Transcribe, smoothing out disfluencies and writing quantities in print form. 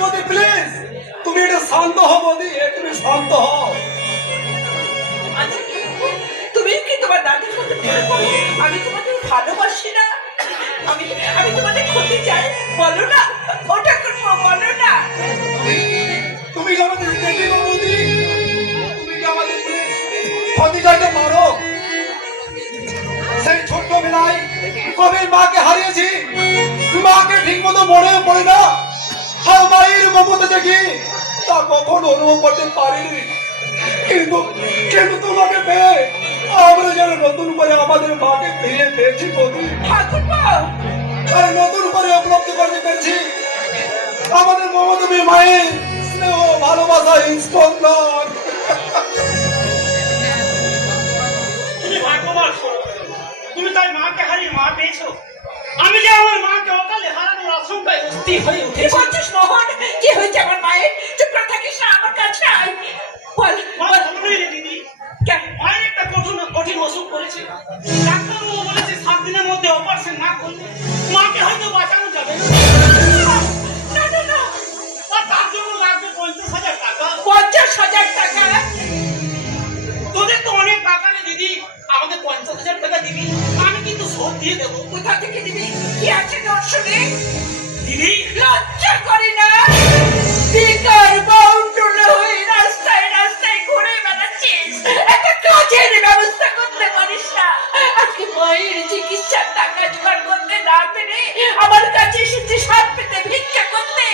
বৌদি প্লিজ তুমি একটু শান্ত হও বৌদি, তুমি শান্ত হও। আচ্ছা তুমি কি তোমার দাদির কথা মনে করো? আমি তোমাকে ভালোবাসি না, আমি আমি তোমাদের ক্ষতি চাই, বলো না ওটা করবো, বলো না। তুমি কি আমাদের দেখবে বৌদি, তুমি কি আমাদের ক্ষতি চাইতে পারো? সেই ছোট্টবেলায় কবে মাকে হারিয়েছি, মাকে ঠিক মতো মনে পড়ে না, আর মায়ের মমতা থেকে তা কখনো অনুভব করতে পারিনি। কিন্তু কিন্তু তোমাকে পেয়ে আমরা যেন নতুন করে আমাদের মাকে ফিরে পেয়েছি বৌদি, আর নতুন করে উপলব্ধি করতে পেরেছি আমাদের মমতা মায়ের স্নেহ ভালোবাসা স্পন্দন। তুমি ভাগ্যবান, তুমি তাই মাকে হারিয়ে মা পেয়েছো। আমি যে আমার মাকে অকালে হারানোর আশঙ্কায় অস্থির হয়ে উঠেছি। বলছিস মোহন, কি হয়েছে আমার মায়ের? চুপ করে থাকিস না, আমার কাছে আয়, বল মা বল। ভালো নেই রে দিদি, মায়ের একটা কঠিন অসুখ করেছে। ডাক্তারবাবু বলেছে 7 দিনের মধ্যে অপারেশন না করলে মাকে হয়তো বাঁচানো যাবে না। না না না, আর তার জন্য লাগবে 50,000 টাকা। 50,000 টাকা? তোদের তো অনেক টাকা রে দিদি, আমাদের 50,000 টাকা দিবি, আমি কিন্তু শোধ দিয়ে দেবো। কোথা থেকে দিবি? কি আছে তোর শুনে? দিদি লজ্জা করি না? বেকার বাউন্ডুলে হয়ে রাস্তায় রাস্তায় ঘুরে বেড়াচ্ছিস, একটা কাজের ব্যবস্থা করতে পারিস না? আজকে মায়ের চিকিৎসার টাকা জোগাড় করতে না পেরে আমার কাছে এসেছিস হাত পেতে ভিক্ষা করতে।